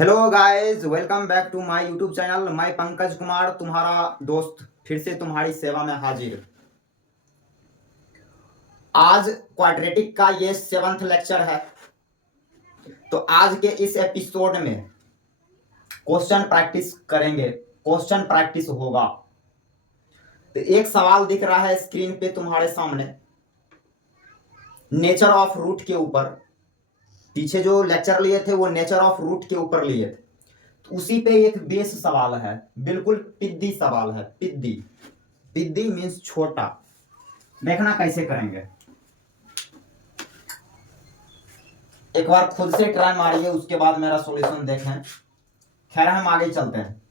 Hello guys, welcome back to my YouTube channel. मैं पंकज कुमार, तुम्हारा दोस्त, फिर से तुम्हारी सेवा में हाजिर। आज क्वाड्रेटिक का ये 7वां लेक्चर है। तो आज के इस एपिसोड में क्वेश्चन प्रैक्टिस करेंगे। क्वेश्चन प्रैक्टिस होगा। तो एक सवाल दिख रहा है स्क्रीन पे तुम्हारे सामने, नेचर ऑफ रूट के ऊपर। पीछे जो लेक्चर लिए थे वो नेचर ऑफ रूट के ऊपर लिए थे। उसी पे एक बेस सवाल है, बिल्कुल पिद्दी सवाल है। पिद्दी, पिद्दी मीन्स छोटा। देखना कैसे करेंगे। एक बार खुद से ट्राई मारिए, उसके बाद मेरा सॉल्यूशन देखें। खैर, हम आगे चलते हैं।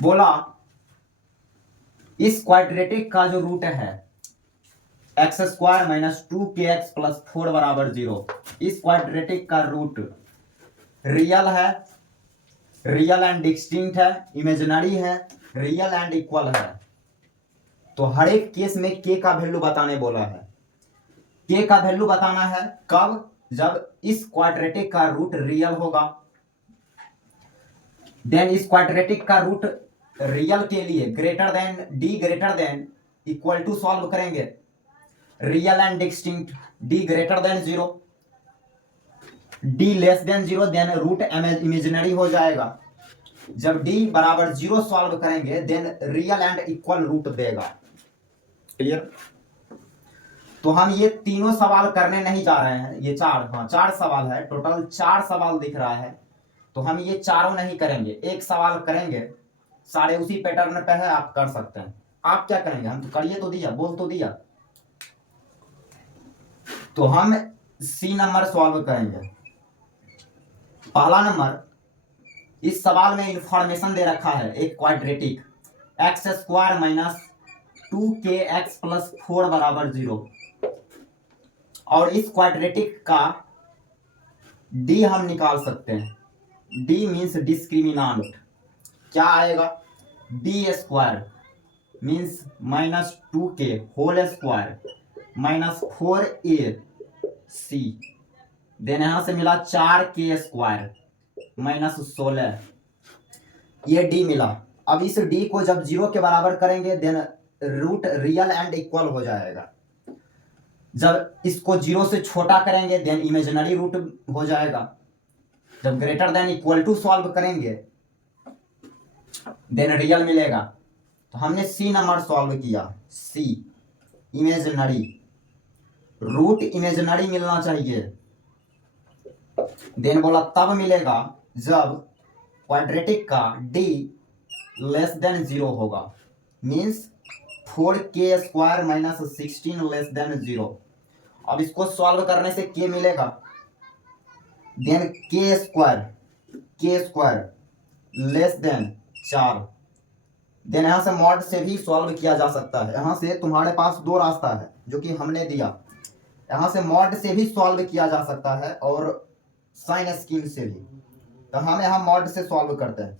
बोला इस क्वाड्रेटिक का जो रूट है x square minus 2kx plus 4 बराबर 0। इस क्वाड्रेटिक का रूट रियल है, रियल एंड डिस्टिंक्ट है, इमेजिनरी है, रियल एंड इक्वल है। तो हर एक केस में के का वैल्यू बताने बोला है। के का वैल्यू बताना है कब? जब इस क्वाड्रेटिक का रूट रियल होगा। देन इस क्वाड्रेटिक का रूट रियल के लिए greater than D greater than equal to solve करेंगे। Real and distinct D greater than 0, D less than 0, then root imaginary हो जाएगा। जब डी बराबर 0 सॉल्व करेंगे then real and equal root देगा। क्लियर? तो हम ये तीनों सवाल करने नहीं जा रहे हैं। ये चार सवाल है, टोटल 4 सवाल दिख रहा है। तो हम ये चारों नहीं करेंगे, एक सवाल करेंगे। सारे उसी पैटर्न पे है, आप कर सकते हैं। आप क्या करेंगे? हम तो करिए तो दिया, बोल तो दिया। तो हम सी नंबर सॉल्व करेंगे। पहला नंबर, इस सवाल में इंफॉर्मेशन दे रखा है एक quadratic x square minus 2kx plus 4 बराबर 0। और इस क्वाड्रेटिक का डी हम निकाल सकते हैं। D means discriminant. क्या आएगा? B square means minus 2k whole square minus 4ac। Then यहां से मिला 4k स्क्वायर माइनस 16। ये डी मिला। अब इस डी को जब 0 के बराबर करेंगे then root real and equal हो जाएगा। जब इसको 0 से छोटा करेंगे देन इमेजिनरी रूट हो जाएगा। जब greater than equal to solve करेंगे देन रियल मिलेगा। तो हमने सी नंबर सॉल्व किया। सी इमेजिनरी, रूट इमेजिनरी मिलना चाहिए। देन बोला तब मिलेगा जब क्वाड्रेटिक का डी लेस देन 0 होगा। Means 4k square minus 16 less than 0। अब इसको सॉल्व करने से k मिलेगा। देन के स्क्वायर लेस देन 4। देन यहां से मॉड से भी सॉल्व किया जा सकता है। यहां से तुम्हारे पास 2 रास्ता है जो कि हमने दिया। यहां से मॉड से भी सॉल्व किया जा सकता है और साइन स्कीम से भी। तो हम यहां मॉड से सॉल्व करते हैं।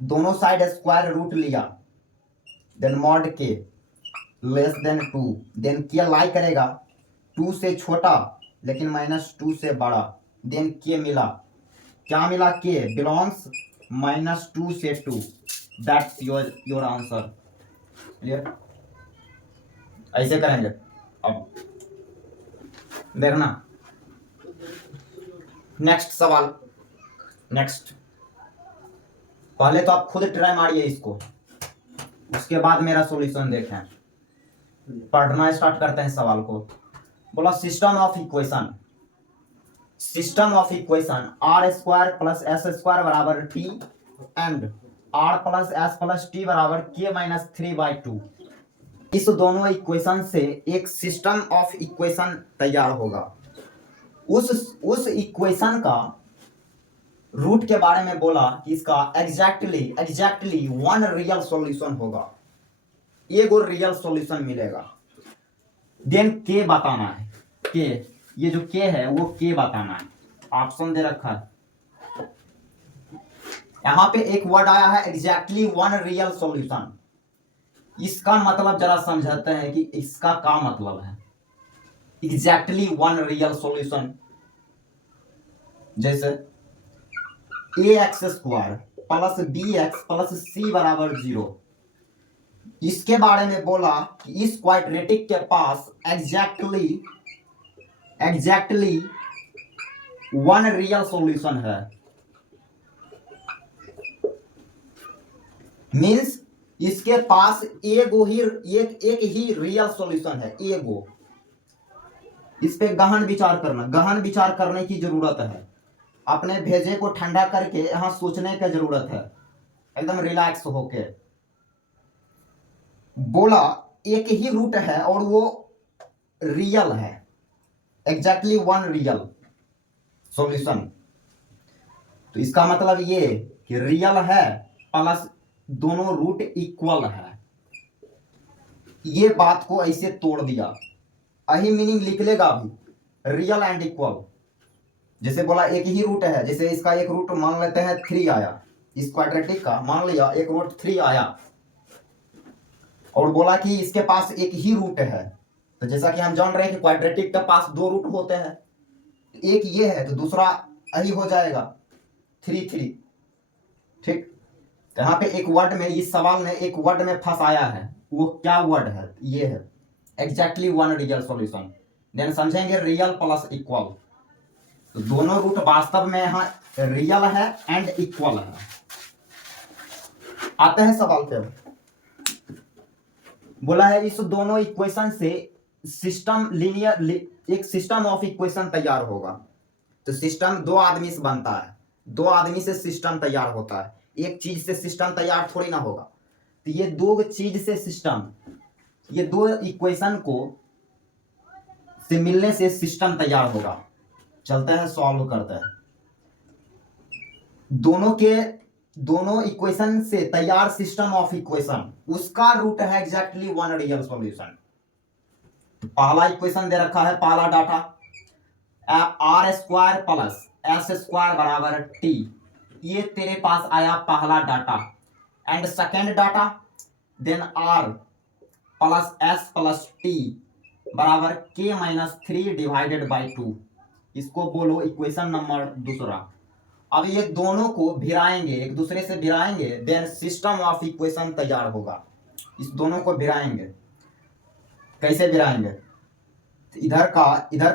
दोनों साइड स्क्वायर रूट लिया, देन मॉड के लेस देन 2। देन के लाई करेगा 2 से छोटा लेकिन माइनस 2 से बड़ा। देन के मिला, क्या मिला? के बिलोंग्स माइनस 2 से 2। That's your answer. क्लियर? ऐसे करेंगे। अब देखना नेक्स्ट सवाल। नेक्स्ट, पहले तो आप खुद ट्राई मारिए इसको, उसके बाद मेरा सॉल्यूशन देखें। पढ़ना स्टार्ट करते हैं सवाल को। बोला system of equation R square plus S square बराबर T and R plus S plus T बराबर के माइनस 3/2। इस दोनों इक्वेशन से एक सिस्टम ऑफ इक्वेशन तैयार होगा। उस इक्वेशन का रूट के बारे में बोला कि इसका एग्जैक्टली 1 रियल सॉल्यूशन होगा। एक और रियल सॉल्यूशन मिलेगा। देन के बताना है। के, ये जो के है वो के बताना है। ऑप्शन दे रखा है। यहां पे एक वर्ड आया है एग्जैक्टली 1 रियल सॉल्यूशन। इसका मतलब जरा समझाते हैं कि इसका क्या मतलब है। एग्जैक्टली 1 रियल सॉल्यूशन, जैसे A X square plus B X plus C बराबर 0। इसके बारे में बोला कि इस क्वाड्रेटिक के पास एग्जैक्टली वन रियल सॉल्यूशन है। मींस इसके पास एक ही रियल सॉल्यूशन है, एगो। इस पे गहन विचार करने की जरूरत है। अपने भेजे को ठंडा करके यहां सोचने की जरूरत है, एकदम रिलैक्स होके। बोला एक ही रूट है और वो रियल है, एग्जैक्टली वन रियल सॉल्यूशन। तो इसका मतलब ये कि रियल है प्लस दोनों रूट इक्वल है। ये बात को ऐसे तोड़ दिया, यही मीनिंग लिख लेगा अभी, रियल एंड इक्वल। जैसे बोला एक ही रूट है, जैसे इसका एक रूट मान लेते हैं 3 आया, इस क्वाड्रेटिक का मान लिया एक रूट 3 आया, और बोला कि इसके पास एक ही रूट है। तो जैसा कि हम जान रहे हैं कि क्वाड्रेटिक के पास 2 रूट होते हैं, एक ये है तो दूसरा यही हो जाएगा 3 3। ठीक, यहाँ पे एक वर्ड में, इस सवाल में एक वर्ड में फंसाया है, वो क्या वर्ड है? ये है exactly one real solution. Then समझेंगे रियल प्लस इक्वल। तो दोनों रूट वास्तव में यहाँ रियल है एंड इक्वल है। आते हैं सवाल पे। बोला है इस दोनों इक्वेशन से सिस्टम एक सिस्टम ऑफ इक्वेशन तैयार होगा। तो सिस्टम 2 आदमी से बनता है, 2 आदमी से सिस्टम तैयार होता है, एक चीज से सिस्टम तैयार थोड़ी ना होगा। तो ये 2 चीज से सिस्टम, ये 2 इक्वेशन को से मिलने से सिस्टम तैयार होगा। चलते हैं सॉल्व करते हैं। दोनों इक्वेशन से तैयार सिस्टम ऑफ इक्वेशन, उसका रूट है एग्जैक्टली वन रियल सॉल्यूशन। पहला इक्वेशन दे रखा है, पहला data R square plus S square बराबर टी। ये तेरे पास आया पहला data. And second data then R plus S plus T बराबर के माइनस 3 डिवाइडेड बाई 2। इसको बोलो इक्वेशन नंबर दूसरा। अब ये दोनों को भिराएंगे, एक दूसरे से भिराएंगे, देन सिस्टम ऑफ इक्वेशन तैयार होगा। इस दोनों को भिराएंगे, कैसे भिराएंगे? इधर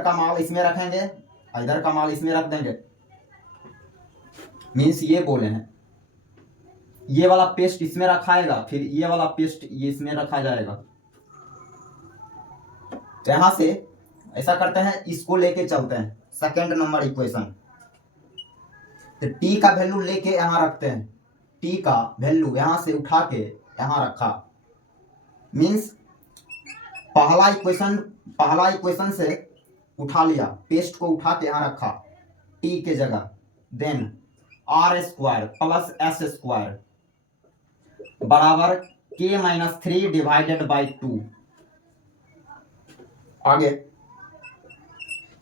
का माल इसमें रखेंगे, इधर का माल इसमें रख देंगे। मीन्स ये बोले हैं ये वाला पेस्ट इसमें रखाएगा, फिर ये वाला पेस्ट ये इसमें रखा जाएगा। तो यहां से ऐसा करते हैं, इसको लेके चलते हैं सेकेंड नंबर इक्वेशन। तो टी का वैल्यू लेके यहां रखते हैं, टी का वैल्यू यहां से उठा के यहां रखा। मीन्स पहला इक्वेशन से उठा लिया, पेस्ट को उठा के यहां रखा टी के जगह। Then R square plus S square बराबर के माइनस 3 डिवाइडेड बाई 2। आगे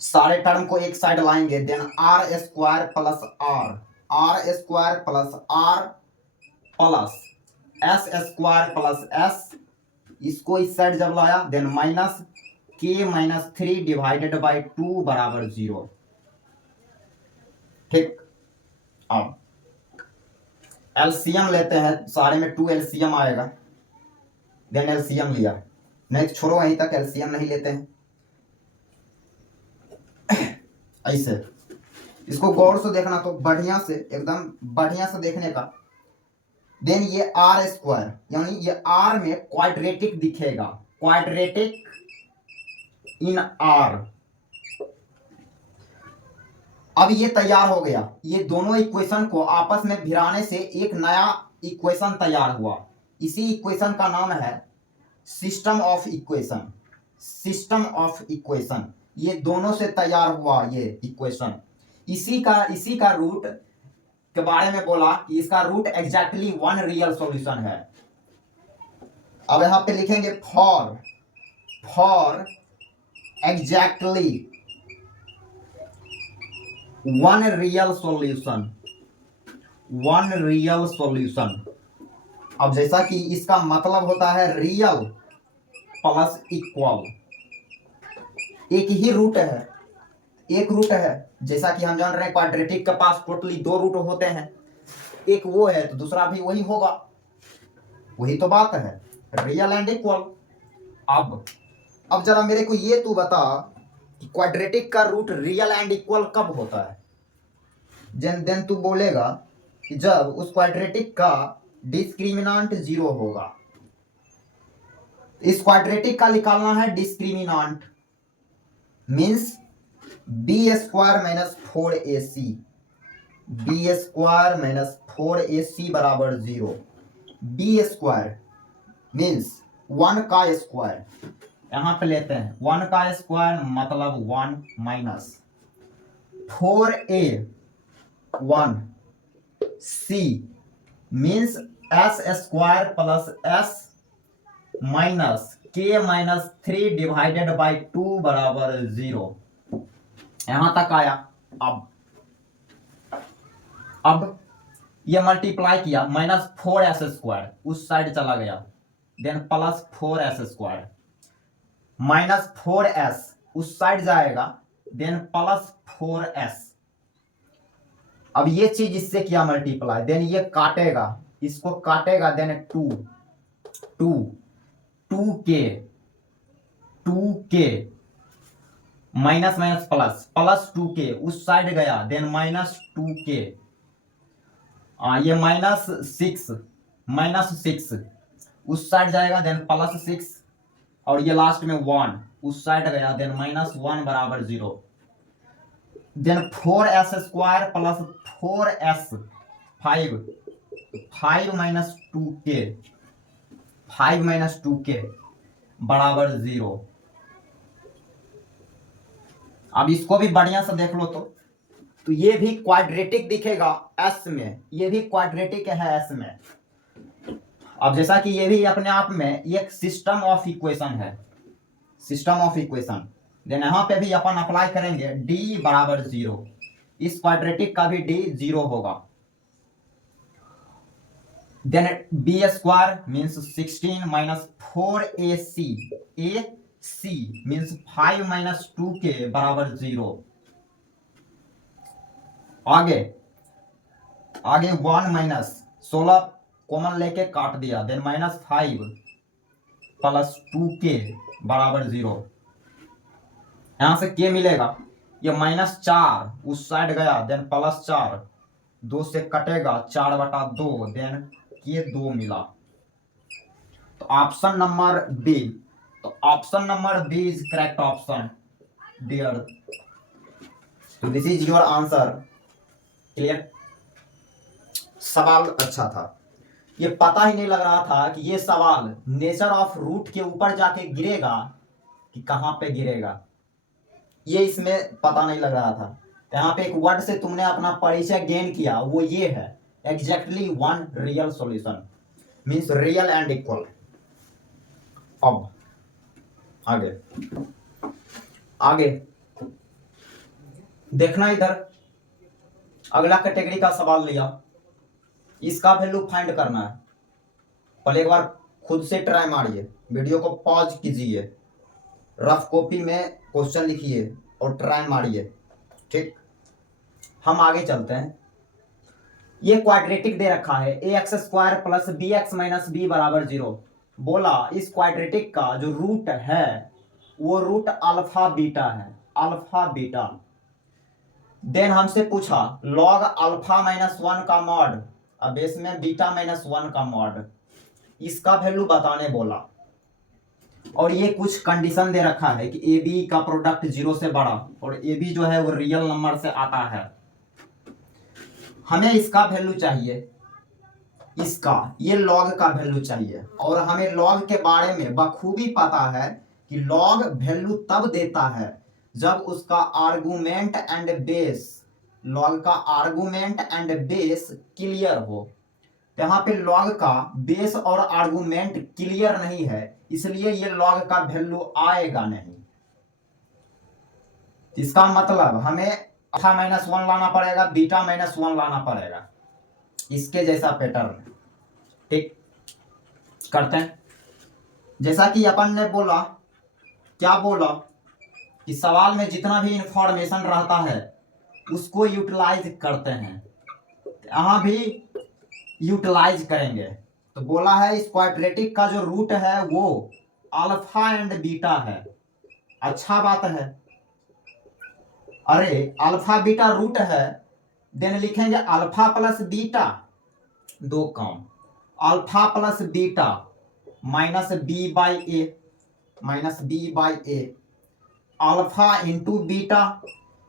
सारे टर्म को एक साइड लाएंगे। Then R square plus R square plus R plus S square plus S, इसको इस साइड जब लाया then minus K minus 3 divided by 2 बराबर 0। ठीक, अब एलसीएम लेते हैं, सारे में 2 एलसीएम आएगा। देन एलसीएम लिया, नहीं छोड़ो वहीं तक, एलसीएम नहीं लेते हैं। ऐसे इसको गौर से देखना, तो बढ़िया से एकदम बढ़िया से देखने का। देन ये आर स्क्वायर, यानी ये आर में क्वाड्रेटिक दिखेगा, क्वाड्रेटिक इन आर। अब ये तैयार हो गया, ये दोनों इक्वेशन को आपस में भिड़ाने से एक नया इक्वेशन तैयार हुआ। इसी इक्वेशन का नाम है system of equation. System of equation, ये दोनों से तैयार हुआ ये इक्वेशन। इसी का रूट के बारे में बोला कि इसका root exactly one real solution है। अब यहां पे लिखेंगे for exactly one real solution. अब जैसा कि इसका मतलब होता है रियल प्लस इक्वल, एक ही रूट है, एक रूट है, जैसा कि हम जान रहे हैं क्वाड्रेटिक के पास टोटली 2 रूट होते हैं, एक वो है तो दूसरा भी वही होगा, वही तो बात है, रियल एंड इक्वल। अब जरा मेरे को ये तू बता कि क्वाड्रेटिक का रूट रियल एंड इक्वल कब होता है? देन तू बोलेगा कि जब उस क्वाड्रेटिक का डिस्क्रिमिनांट 0 होगा। इस क्वाड्रेटिक का निकालना है डिस्क्रिमिनांट, means b² minus 4ac, b² minus 4ac बराबर 0। b² मीन्स 1 का स्क्वायर, यहां पे लेते हैं 1 का स्क्वायर मतलब 1 minus 4a1c means s² plus s minus k minus 3 divided by 2 बराबर 0। यहां तक आया। अब ये मल्टीप्लाई किया, माइनस 4s² उस साइड चला गया, then plus 4s² minus 4s उस साइड जाएगा, देन प्लस 4s। अब ये चीज इससे किया मल्टीप्लाई, देन ये काटेगा, इसको काटेगा, then 2k minus minus plus plus 2k उस साइड गया, देन माइनस 2k, ये माइनस 6 उस साइड जाएगा, देन प्लस 6, और ये लास्ट में 1 उस साइड गया, देन माइनस 1 बराबर 0। Then 4s² plus 4s 5 minus 2k बराबर 0। अब इसको भी बढ़िया से देख लो तो ये भी क्वाड्रेटिक दिखेगा s में, ये भी क्वाड्रेटिक है s में। अब जैसा कि ये भी अपने आप में एक सिस्टम ऑफ इक्वेशन है, सिस्टम ऑफ इक्वेशन, देन यहां पे भी अपन अप्लाई करेंगे d बराबर 0, इस क्वाड्रेटिक का भी d 0 होगा। Then b² means 16 minus 4ac means 5 minus 2k बराबर 0। आगे 1 माइनस 16 कॉमन लेके काट दिया, देन माइनस 5 प्लस 2k बराबर 0। यहां से k मिलेगा, ये माइनस 4 उस साइड गया, देन प्लस 4 2 से कटेगा, 4/2, देन k 2 मिला। तो option number B is correct option dear. तो this is your answer. Clear? सवाल अच्छा था, ये पता ही नहीं लग रहा था कि ये सवाल नेचर ऑफ रूट के ऊपर जाके गिरेगा कि कहां पे गिरेगा, ये इसमें पता नहीं लग रहा था। यहाँ पे एक वर्ड से तुमने अपना परिचय गेन किया, वो ये है exactly one real solution, means real and equal. अब आगे देखना, इधर अगला कैटेगरी का सवाल लिया, इसका वैल्यू फाइंड करना है। पहले एक बार खुद से ट्राई मारिए, वीडियो को पॉज कीजिए, रफ कॉपी में क्वेश्चन लिखिए और ट्राई मारिए। ठीक, हम आगे चलते हैं। ये क्वाड्रेटिक दे रखा है ax² plus bx minus b बराबर 0। बोला इस क्वाड्रेटिक का जो रूट है वो रूट अल्फा बीटा है, अल्फा बीटा। देन हमसे पूछा लॉग अल्फा माइनस 1 का मॉड, अब इसमें बीटा माइनस 1 का मॉड, इसका वैल्यू बताने बोला। और ये कुछ कंडीशन दे रखा है कि ए बी का प्रोडक्ट 0 से बड़ा, और ए बी जो है वो रियल नंबर से आता है। हमें इसका वैल्यू चाहिए, इसका ये लॉग का वैल्यू चाहिए, और हमें लॉग के बारे में बखूबी पता है कि लॉग वैल्यू तब देता है जब उसका आर्गुमेंट एंड बेस, लॉग का आर्गुमेंट एंड बेस क्लियर हो। यहाँ पे लॉग का बेस और आर्गुमेंट क्लियर नहीं है, इसलिए ये लॉग का वैल्यू आएगा नहीं। इसका मतलब हमें अल्फा माइनस 1 लाना पड़ेगा, बीटा माइनस 1 लाना पड़ेगा, इसके जैसा पैटर्न। ठीक, करते हैं। जैसा कि अपन ने बोला, क्या बोला कि सवाल में जितना भी इंफॉर्मेशन रहता है उसको यूटिलाइज करते हैं, यहाँ भी यूटिलाइज करेंगे। तो बोला है इस क्वाड्रेटिक का जो रूट है वो अल्फा एंड बीटा है। अच्छा बात है। अरे अल्फा बीटा रूट है, देन लिखेंगे अल्फा प्लस बीटा, दो काम, alpha plus beta minus B by A, minus B by A, alpha into beta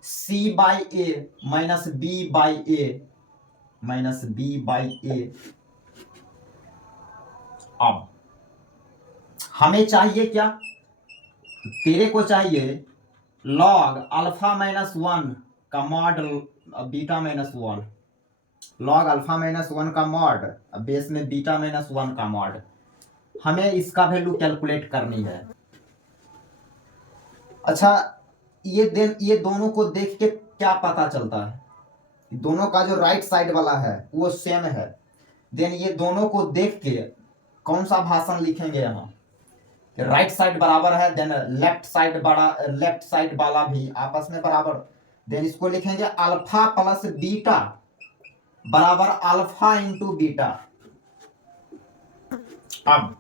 C by A minus B by A, minus B by A. अब हमें चाहिए क्या, तेरे को चाहिए लॉग अल्फा माइनस वन का mod beta minus one, log alpha minus one का mod base में बीटा माइनस वन का मॉड, हमें इसका वैल्यू कैलकुलेट करनी है। अच्छा ये दोनों को देख के क्या पता चलता है, दोनों का जो राइट साइड वाला है वो सेम है। देन ये दोनों को देख के कौन सा भाषण लिखेंगे, यहाँ राइट साइड बराबर है, देन लेफ्ट साइड वाला भी आपस में बराबर, देन इसको लिखेंगे अल्फा प्लस बीटा बराबर अल्फा इंटू बीटा। अब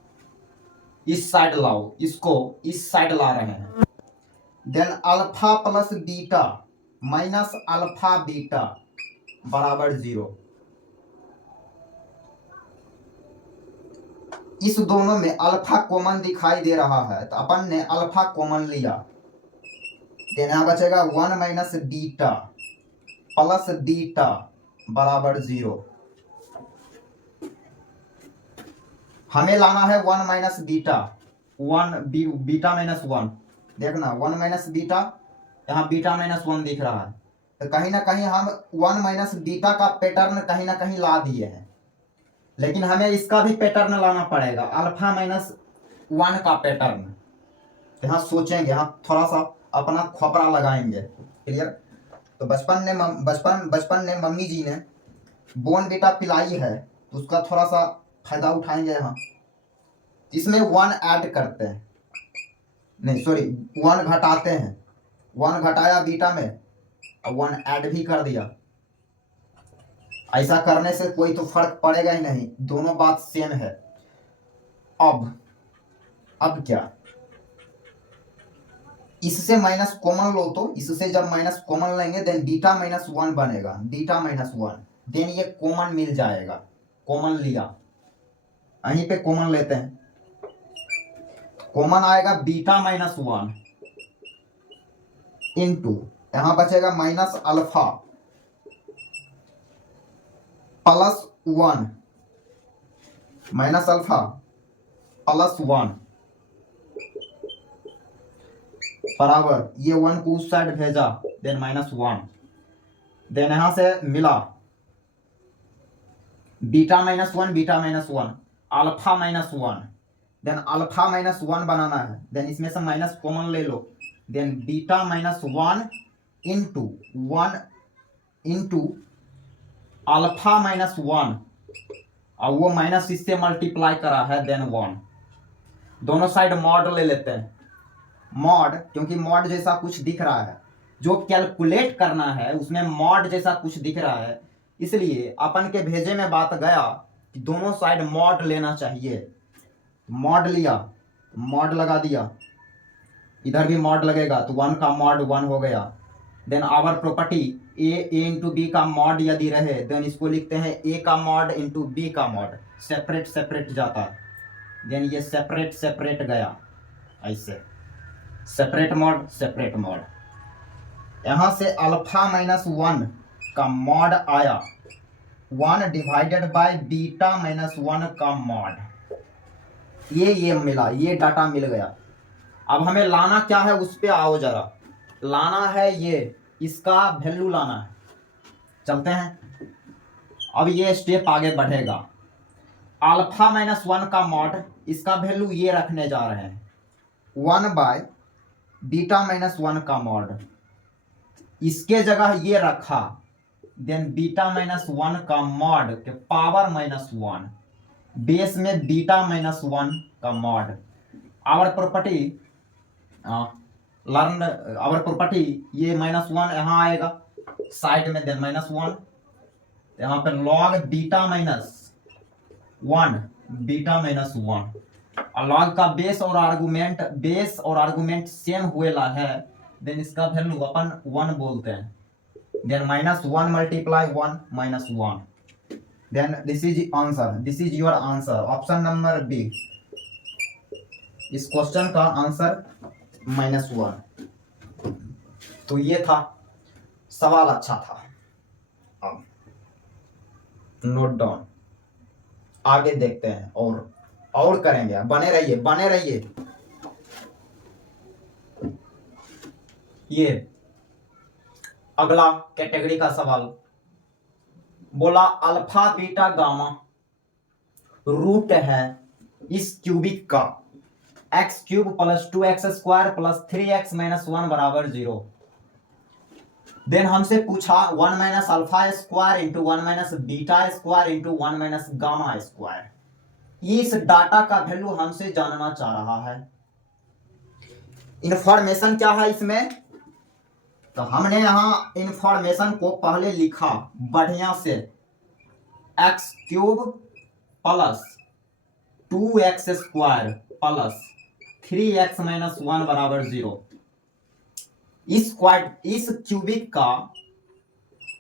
इस साइड लाओ, इसको इस साइड ला रहे हैं, then alpha plus beta minus alpha beta बराबर 0। इस दोनों में अल्फा कॉमन दिखाई दे रहा है तो अपन ने अल्फा कॉमन लिया, देन यहां बचेगा 1 माइनस बीटा प्लस बीटा बराबर 0। हमें लाना है 1 माइनस बीटा, बीटा माइनस 1, देखना 1 माइनस बीटा, यहाँ बीटा माइनस 1 दिख रहा है, तो कहीं ना कहीं हम 1 माइनस बीटा का पैटर्न कहीं ना कहीं ला दिए हैं, लेकिन हमें इसका भी पैटर्न लाना पड़ेगा, अल्फा माइनस 1 का पैटर्न। यहाँ सोचेंगे, यहाँ थोड़ा सा अपना खोपड़ा लगाएंगे, क्लियर। तो बचपन में मम्मी जी ने बोन बेटा पिलाई है तो उसका थोड़ा सा फायदा उठाएंगे। यहाँ इसमें 1 ऐड करते हैं, नहीं सॉरी 1 घटाते हैं, 1 घटाया बीटा में और 1 ऐड भी कर दिया। ऐसा करने से कोई तो फर्क पड़ेगा ही नहीं, दोनों बात सेम है। अब क्या, इससे माइनस कॉमन लो, तो इससे जब माइनस कॉमन लेंगे देन बीटा माइनस 1 बनेगा, बीटा माइनस 1, देन ये कॉमन मिल जाएगा, कॉमन लिया, यहीं पे कॉमन लेते हैं, कॉमन आएगा बीटा माइनस 1 इंटू यहां बचेगा minus alpha plus 1, minus alpha plus 1 बराबर ये 1 को उस साइड भेजा, देन माइनस 1, देन यहां से मिला beta minus 1 beta minus 1 alpha minus 1, then alpha minus 1 बनाना है, देन इसमें से माइनस कॉमन ले लो, then beta minus 1 into 1 into alpha minus 1 और वो माइनस इससे मल्टीप्लाई करा है, देन 1। दोनों साइड मॉड ले लेते हैं, मॉड, क्योंकि मॉड जैसा कुछ दिख रहा है, जो कैलकुलेट करना है उसमें मॉड जैसा कुछ दिख रहा है, इसलिए अपन के भेजे में बात गया कि दोनों साइड मॉड लेना चाहिए। मॉड लिया, मॉड लगा दिया, इधर भी मॉड लगेगा तो 1 का मॉड 1 हो गया। Then our property A into B का मॉड यदि रहे देन इसको लिखते हैं ए का मॉड इंटू बी का मॉड, सेपरेट सेपरेट जाता है, देन ये सेपरेट सेपरेट गया, ऐसे सेपरेट मॉड। यहां से अल्फा माइनस 1 का मॉड आया 1 डिवाइडेड बाय बीटा माइनस 1 का मॉड, ये मिला, ये डाटा मिल गया। अब हमें लाना क्या है उस पे आओ जरा, लाना है ये, इसका वैल्यू लाना है, चलते हैं। अब ये स्टेप आगे बढ़ेगा, अल्फा माइनस 1 का मॉड, इसका वैल्यू ये रखने जा रहे हैं 1 बाय बीटा माइनस 1 का मॉड, इसके जगह ये रखा, देन बीटा माइनस 1 का मॉड के पावर माइनस 1, बेस में बीटा माइनस 1 का mod. Our property learn our property, ये -1 यहाँ आएगा साइड में, देन -1 यहाँ पे log beta minus 1, beta minus 1, और log का बेस और आर्गुमेंट सेम हुएला है, देन इसका वैल्यू अपन 1 बोलते हैं, then -1 multiply 1 -1, then this is answer, this is your answer, option number B, इस क्वेश्चन का आंसर -1। तो ये था सवाल, अच्छा था, अब नोट डाउन, आगे देखते हैं और करेंगे, बने रहिए। ये अगला कैटेगरी का सवाल बोला, अल्फा बीटा गामा रूट है इस क्यूबिक का x³ + 2x² + 3x - 1 = 0। देन हमसे पूछा 1 - alpha square into 1 - beta square into 1 - gamma square. इस डाटा का वैल्यू हमसे जानना चाह रहा है। इंफॉर्मेशन क्या है इसमें, तो हमने यहां इंफॉर्मेशन को पहले लिखा बढ़िया से, x³ + 2x² + 3x - 1 = 0। इस क्यूबिक का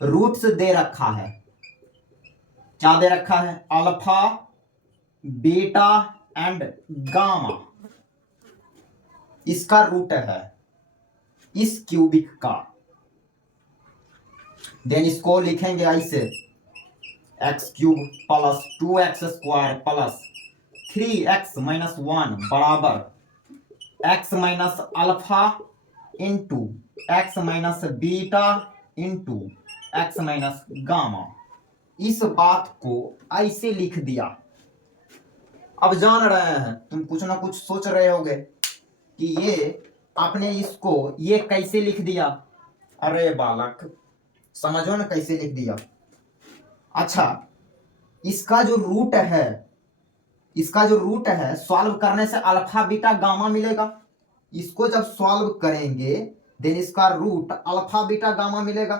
रूट्स दे रखा है, क्या दे रखा है, अल्फा बीटा एंड गामा, इसका रूट है इस क्यूबिक का। देन इसको लिखेंगे ऐसे, x³ + 2x² + 3x - 1 बराबर x - alpha into x - beta into x - gamma. इस बात को ऐसे लिख दिया। अब जान रहे हैं तुम, कुछ ना कुछ सोच रहे होगे कि ये आपने इसको ये कैसे लिख दिया। अरे बालक, समझो ना कैसे लिख दिया। अच्छा, इसका जो रूट है सॉल्व करने से अल्फा बीटा गामा मिलेगा। इसको जब सॉल्व करेंगे देन इसका रूट अल्फा बीटा गामा मिलेगा।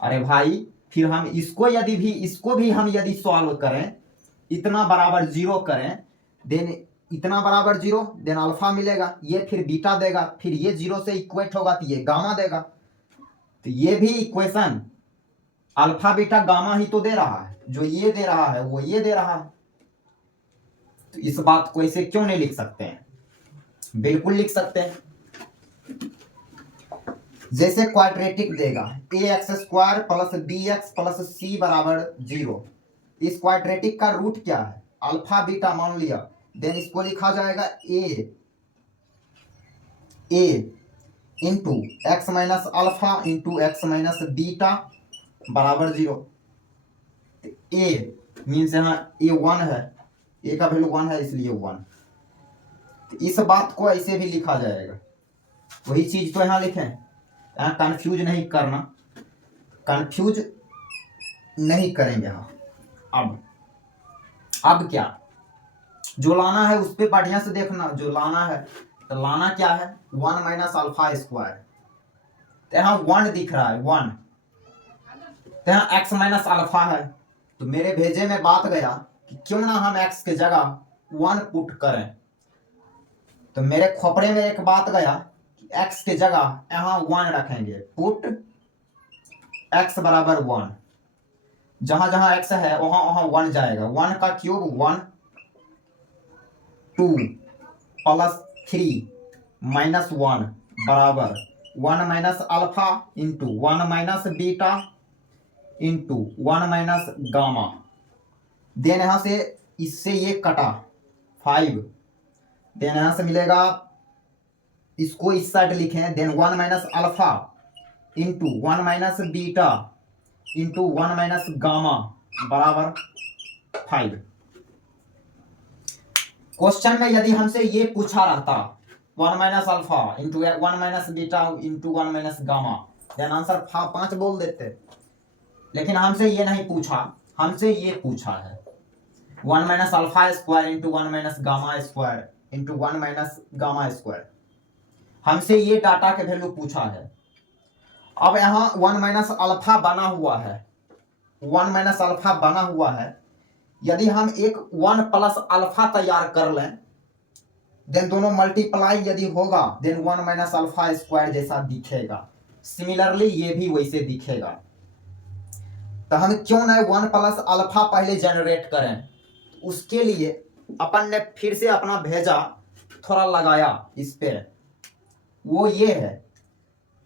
अरे भाई, फिर हम इसको भी हम यदि सॉल्व करें, इतना बराबर 0 करें, देन इतना बराबर 0, देन अल्फा मिलेगा, ये फिर बीटा देगा, फिर ये 0 से इक्वेट होगा तो ये गामा देगा। तो ये भी इक्वेशन अल्फा बीटा गामा ही तो दे रहा है, जो ये दे रहा है वो ये दे रहा है। तो इस बात को ऐसे क्यों नहीं लिख सकते हैं, बिल्कुल लिख सकते हैं। जैसे क्वाड्रेटिक देगा ax² + bx + c = 0। इस क्वाड्रेटिक का रूट क्या है, अल्फा बीटा मान लिया, देन इसको लिखा जाएगा a into x - alpha into x - beta बराबर 0। a मीन्स यहाँ a 1 है, a का वैल्यू 1 है इसलिए 1। तो इस बात को ऐसे भी लिखा जाएगा, वही चीज तो यहाँ लिखे, यहाँ कंफ्यूज नहीं करना, कंफ्यूज नहीं करेंगे। हाँ, अब क्या जो लाना है उस पर बढ़िया से देखना। जो लाना है तो लाना क्या है, 1 - अल्फा स्क्वायर, तो यहाँ 1 दिख रहा है 1, तो यहाँ x - अल्फा है। तो मेरे भेजे में बात गया कि क्यों ना हम x के जगह 1 पुट करें। तो मेरे खोपड़े में एक बात गया कि x के जगह यहाँ 1 रखेंगे, पुट x = 1, जहां जहां x है वहां वहां 1 जाएगा। 1 का क्यूब 1, 2 + 3 - 1 बराबर 1 - alpha into 1 - beta into 1 - gamma. Then यहां से इससे ये कटा 5, देन यहां से मिलेगा, इसको इस साइड लिखें, then 1 - alpha into 1 - beta into 1 - gamma बराबर 5। क्वेश्चन में यदि हमसे ये पूछा रहता 1 - alpha into 1 - beta into 1 - gamma, then answer 5 बोल देते। लेकिन हमसे ये नहीं पूछा, हमसे ये पूछा है 1 - alpha square into 1 - gamma square into 1 - gamma square. हमसे ये डाटा के वैल्यू पूछा है। अब यहाँ 1 माइनस अल्फा बना हुआ है, 1 माइनस अल्फा बना हुआ है। यदि हम एक 1 प्लस अल्फा तैयार कर लें, देन दोनों मल्टीप्लाई यदि होगा, देन 1 माइनस अल्फा स्क्वायर जैसा दिखेगा। सिमिलरली ये भी वैसे दिखेगा। तो हम क्यों ना 1 प्लस अल्फा पहले जनरेट करें। तो उसके लिए अपन ने फिर से अपना भेजा थोड़ा लगाया इस पे। वो ये है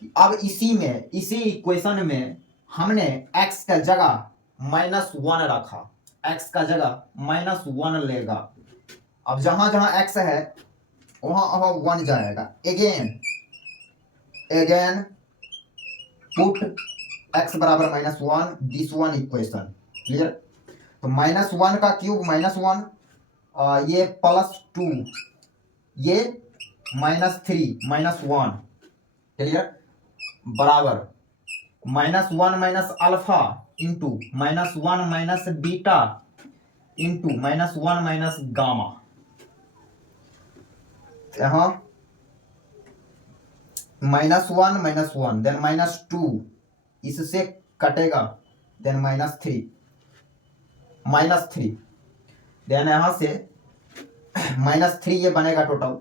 कि अब इसी इक्वेशन में हमने x का जगह -1 रखा, x का जगह -1 लेगा। अब जहां जहां x है वहां 1 जाएगा। अगेन पुट x बराबर -1, दिस वन इक्वेशन क्लियर। तो -1 का क्यूब -1, ये +2, ये -3 -1 क्लियर, बराबर -1 minus alpha into -1 minus beta into -1 minus gamma. यहाँ -1 देन -2, इससे कटेगा, देन -3 देन यहां से -3 ये बनेगा टोटल।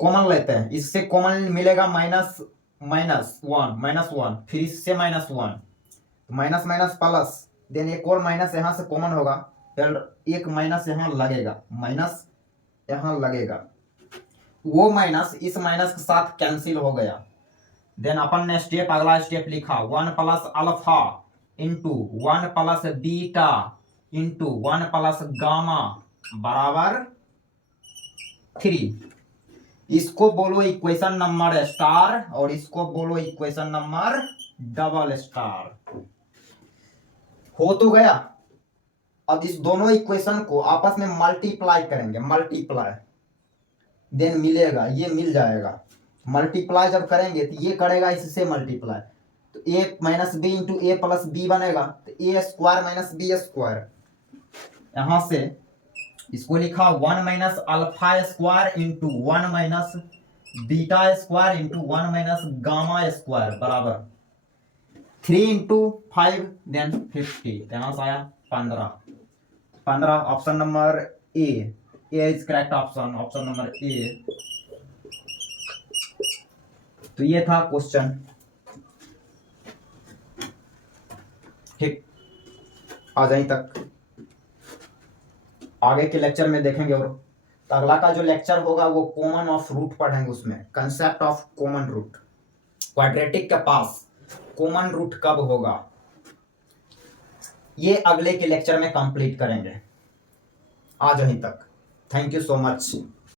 कॉमन लेते हैं, इससे कॉमन मिलेगा -1, फिर इससे -1, माइनस माइनस प्लस, देन एक और माइनस यहां से कॉमन होगा, फिर एक माइनस यहां लगेगा, माइनस यहां लगेगा, वो माइनस इस माइनस के साथ कैंसिल हो गया। देन अपन ने अगला स्टेप लिखा 1 plus alpha into 1 plus beta into 1 plus gamma बराबर 3। इसको बोलो इक्वेशन नंबर स्टार और इसको बोलो इक्वेशन नंबर डबल स्टार। हो तो गया। अब इस दोनों इक्वेशन को आपस में मल्टीप्लाई करेंगे, मल्टीप्लाई, देन मिलेगा, ये मिल जाएगा। मल्टीप्लाई जब करेंगे तो ये करेगा इससे मल्टीप्लाई, तो a minus B into A plus B बनेगा, तो A square minus B square. यहां से इसको लिखा 1 minus alpha square into 1 minus beta square into 1 minus gamma square बराबर 3 इंटू 5 देन 50, यहां से आया 15। Option number A is correct option, option number A. तो ये था क्वेश्चन, ठीक। आज यहीं तक, आगे के लेक्चर में देखेंगे। और तो अगला का जो लेक्चर होगा वो कॉमन ऑफ रूट पढ़ेंगे, उसमें concept of common root, quadratic के पास कॉमन रूट कब होगा, ये अगले के लेक्चर में कंप्लीट करेंगे। आज यहीं तक, थैंक यू सो मच।